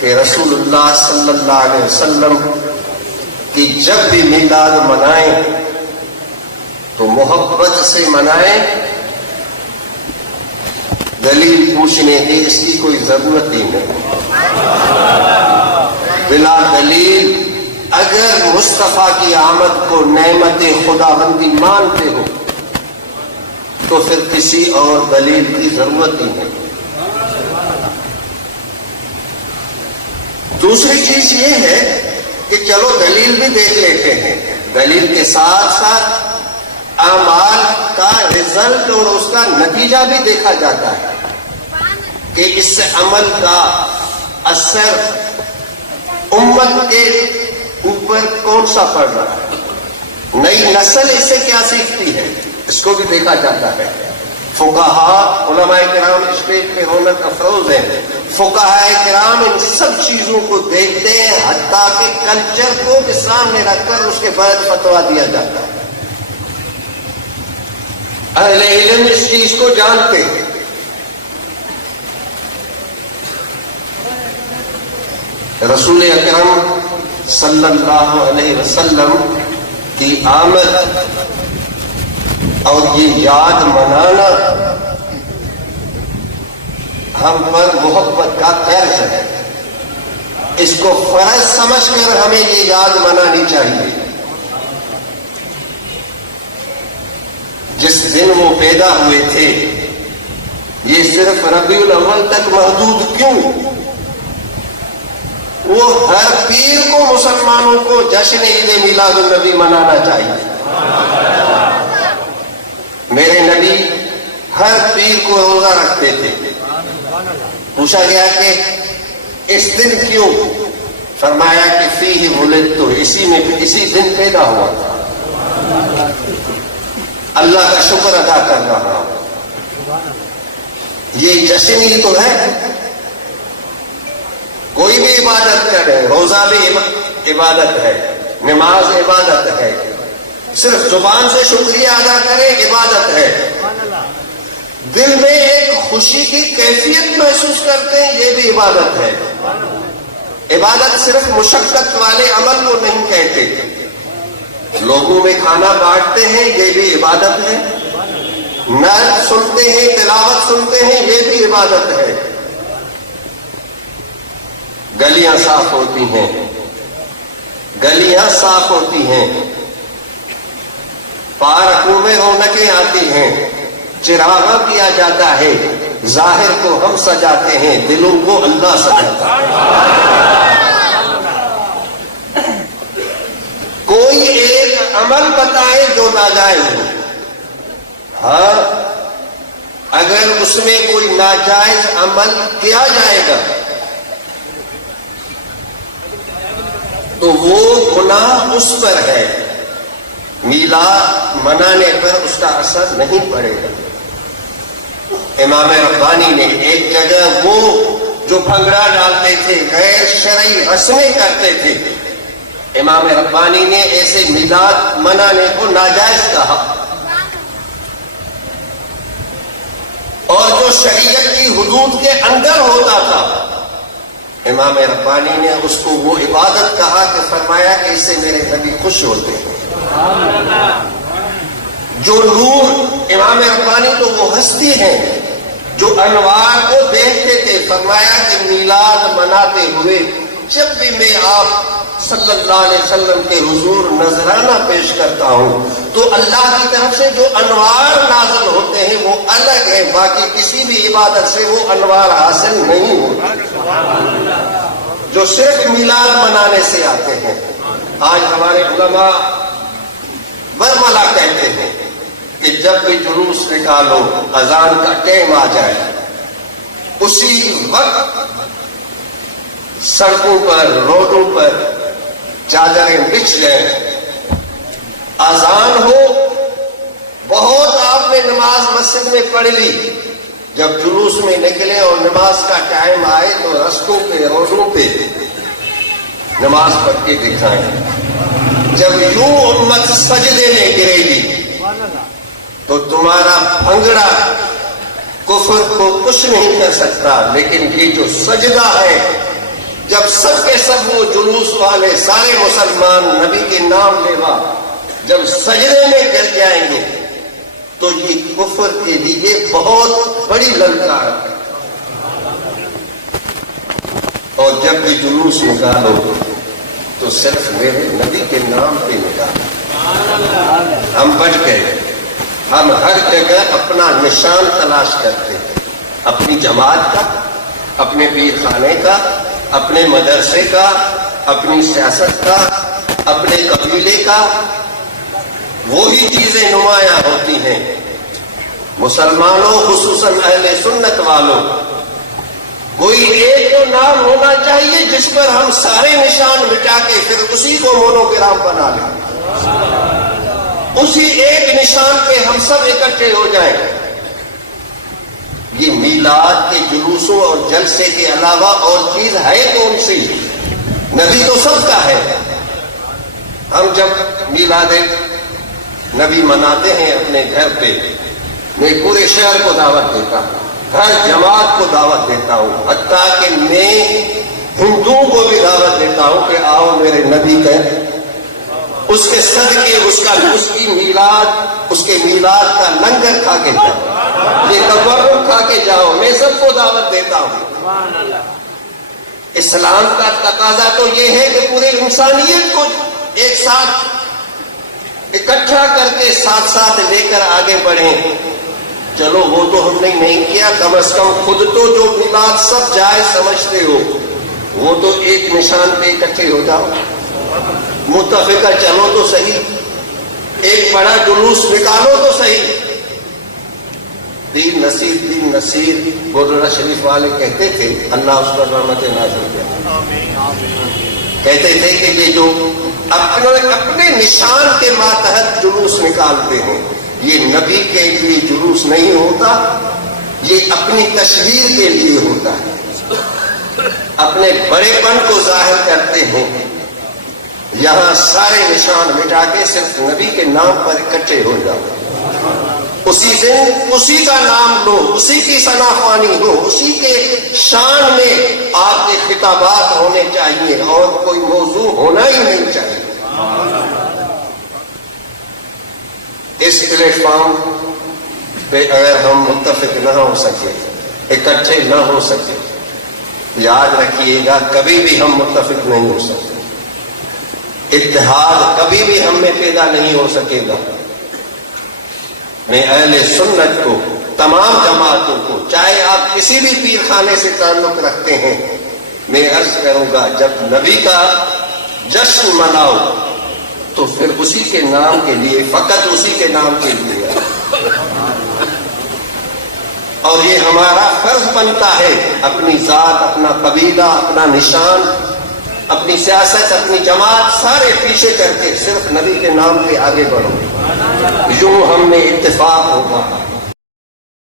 کہ رسول اللہ صلی اللہ علیہ وسلم کی جب بھی میلاد منائیں تو محبت سے منائیں، دلیل پوچھنے کی اس کی کوئی ضرورت ہی نہیں۔ بلا دلیل اگر مصطفیٰ کی آمد کو نعمت خداوندی مانتے ہو تو پھر کسی اور دلیل کی ضرورت ہی نہیں۔ دوسری چیز یہ ہے کہ چلو دلیل بھی دیکھ لیتے ہیں، دلیل کے ساتھ ساتھ اعمال کا رزلٹ اور اس کا نتیجہ بھی دیکھا جاتا ہے کہ اس سے عمل کا اثر امت کے اوپر کون سا پڑ رہا ہے، نئی نسل اس سے کیا سیکھتی ہے، اس کو بھی دیکھا جاتا ہے۔ فقہاء علماء کرام اس پہ رونق افروز ہیں، فقہاء کرام ان سب چیزوں کو دیکھتے ہیں، حتیٰ کہ کلچر کو بھی سامنے رکھ کر اس کے بعد فتویٰ دیا جاتا ہے۔ اہل علم اس چیز کو جانتے ہیں۔ رسول اکرم صلی اللہ علیہ وسلم کی آمد اور یہ یاد منانا ہم پر محبت کا طرز ہے، اس کو فرض سمجھ کر ہمیں یہ یاد منانی چاہیے۔ جس دن وہ پیدا ہوئے تھے یہ صرف ربیع الاول تک محدود کیوں؟ وہ ہر پیر کو مسلمانوں کو جشن عید میلاد النبی منانا چاہیے۔ میرے نبی ہر پیر کو روزہ رکھتے تھے۔ پوچھا گیا کہ اس دن کیوں؟ فرمایا کہ فیہ ولدت، اسی دن پیدا ہوا تھا، اللہ کا شکر ادا کر رہا ہوں۔ یہ جشن ہی تو ہے۔ کوئی بھی عبادت کرے، روزہ بھی عبادت ہے، نماز عبادت ہے، صرف زبان سے شکریہ ادا کرے عبادت ہے، دل میں ایک خوشی کی کیفیت محسوس کرتے ہیں یہ بھی عبادت ہے۔ عبادت صرف مشقت والے عمل کو نہیں کہتے، لوگوں میں کھانا بانٹتے ہیں یہ بھی عبادت ہے، نعت سنتے ہیں، تلاوت سنتے ہیں یہ بھی عبادت ہے، گلیاں صاف ہوتی ہیں، گلیاں صاف ہوتی ہیں، پارکوں میں رونقیں آتی ہیں، چراغاں کیا جاتا ہے، ظاہر کو ہم سجاتے ہیں، دلوں کو اللہ سجاتا ہے۔ کوئی ایک عمل بتائے جو ناجائز ہو، ہاں اگر اس میں کوئی ناجائز عمل کیا جائے گا تو وہ گناہ اس پر ہے، میلاد منانے پر اس کا اثر نہیں پڑے گا۔ امام ربانی نے ایک جگہ وہ جو بھنگڑا ڈالتے تھے، غیر شرعی رسمیں کرتے تھے، امام ربانی نے ایسے میلاد منانے کو ناجائز کہا، اور جو شریعت کی حدود کے اندر ہوتا تھا امام ربانی نے اس کو وہ عبادت کہا کہ فرمایا کہ اس سے میرے نبی خوش ہوتے ہیں۔ جو نور، امام ربانی تو وہ ہستی ہیں جو انوار کو دیکھتے تھے، فرمایا کہ میلاد مناتے ہوئے جب بھی میں آپ صلی اللہ علیہ وسلم کے حضور نذرانہ پیش کرتا ہوں تو اللہ کی طرف سے جو انوار نازل ہوتے ہیں وہ الگ ہے، باقی کسی بھی عبادت سے وہ انوار حاصل نہیں ہوتے جو صرف میلاد منانے سے آتے ہیں۔ آج ہمارے علماء برملا کہتے ہیں کہ جب بھی جلوس نکالو اذان کا ٹائم آ جائے اسی وقت سڑکوں پر، روڈوں پر چادریں بچھ جائیں، اذان ہو، بہت آپ نے نماز مسجد میں پڑھ لی، جب جلوس میں نکلے اور نماز کا ٹائم آئے تو رستوں پہ، روڈوں پہ نماز پڑھ کے دکھائیں۔ جب یوں امت سجدے میں گرے گی تو تمہارا بھنگڑا کفر کو کچھ نہیں کر سکتا، لیکن یہ جو سجدہ ہے جب سب کے سب وہ جلوس والے سارے مسلمان نبی کے نام لیوا جب سجدے میں گر جائیں گے تو یہ کفر کے لیے بہت بڑی للکار ہے. اور جب بھی جلوس نکالو تو صرف میرے نبی کے نام پہ نکالو. ہم بچ گئے. ہم ہر جگہ اپنا نشان تلاش کرتے ہیں، اپنی جماعت کا، اپنے پیر خانے کا، اپنے مدرسے کا، اپنی سیاست کا، اپنے قبیلے کا. وہی چیزیں نمایاں ہوتی ہیں. مسلمانوں خصوصاً اہل سنت والوں، کوئی ایک تو نام ہونا چاہیے جس پر ہم سارے نشان مٹا کے پھر اسی کو مونوگرام بنا لیں، اسی ایک نشان پہ ہم سب اکٹھے ہو جائیں. یہ میلاد کے جلوسوں اور جلسے کے علاوہ اور چیز ہے کون سی؟ نبی تو سب کا ہے. ہم جب میلاد نبی مناتے ہیں اپنے گھر پہ، میں پورے شہر کو دعوت دیتا ہوں، ہر جماعت کو دعوت دیتا ہوں، حتیٰ کہ میں ہندوؤں کو بھی دعوت دیتا ہوں کہ آؤ میرے نبی کا اس کے صدقے اس کی میلاد، اس کے میلاد کا لنگر کھا کے جاؤ، یہ تبرک کھا کے جاؤ. میں سب کو دعوت دیتا ہوں. اسلام کا تقاضا تو یہ ہے کہ پورے انسانیت کو ایک ساتھ اکٹھا کر کے ساتھ ساتھ لے کر آگے بڑھیں. چلو وہ تو ہم نے نہیں کیا، کم از کم خود تو جو میلاد سب جائز سمجھتے ہو وہ تو ایک نشان پہ اکٹھے ہو جاؤ. متفقہ چلو تو صحیح، ایک بڑا جلوس نکالو تو صحیح. دین نصیر گورنر شریف والے کہتے تھے، اللہ اس پر رحمت نازل کرے، کہتے تھے کہ یہ جو اپنے نشان کے ماتحت جلوس نکالتے ہیں یہ نبی کے لیے جلوس نہیں ہوتا، یہ اپنی تشہیر کے لیے ہوتا ہے. اپنے بڑے پن کو ظاہر کرتے ہیں. یہاں سارے نشان مٹا کے صرف نبی کے نام پر اکٹھے ہو جاؤ. اسی دن اسی کا نام لو، اسی کی ثنا خوانی ہو، اسی کے شان میں آپ کے خطابات ہونے چاہیے اور کوئی موضوع ہونا ہی نہیں چاہیے. اس پلیٹ فارم پہ اگر ہم متفق نہ ہو سکے، اکٹھے نہ ہو سکے، یاد رکھیے گا کبھی بھی ہم متفق نہیں ہو سکتے. اتحاد کبھی بھی ہم میں پیدا نہیں ہو سکے گا. میں اہل سنت کو، تمام جماعتوں کو، چاہے آپ کسی بھی پیر خانے سے تعلق رکھتے ہیں، میں عرض کروں گا جب نبی کا جشن مناؤ تو پھر اسی کے نام کے لیے، فقط اسی کے نام کے لیے. اور یہ ہمارا فرض بنتا ہے اپنی ذات، اپنا قبیلہ، اپنا نشان، اپنی سیاست، اپنی جماعت سارے پیچھے کر کے صرف نبی کے نام پہ آگے بڑھو. یوں ہم میں اتفاق ہوگا.